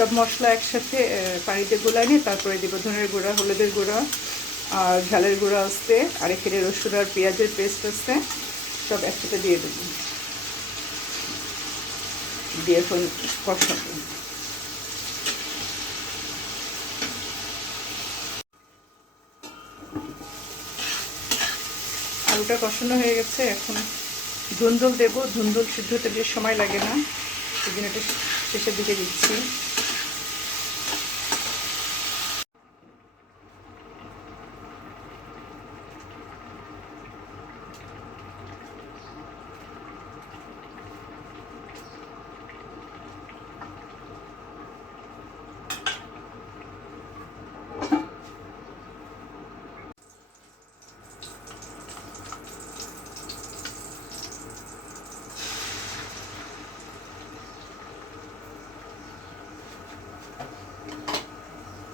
সব মশলা একসাথে পানিতে গোলায় নিয়ে তারপরে দিব ধনের গুঁড়া, হলুদের গুঁড়া আর ঝালের গুঁড়া আছে, আর এখানে রসুন আর পেঁয়াজের পেস্ট আছে, সব একসাথে দিয়ে দেবো, দিয়ে এখন কষাবো। আলুটা কষানো হয়ে গেছে, এখন ধুন্দুল দেবো। ধুন্দুল সিদ্ধ হতে বেশ সময় লাগে না, সেদিন এটা শেষের দিকে দিচ্ছি।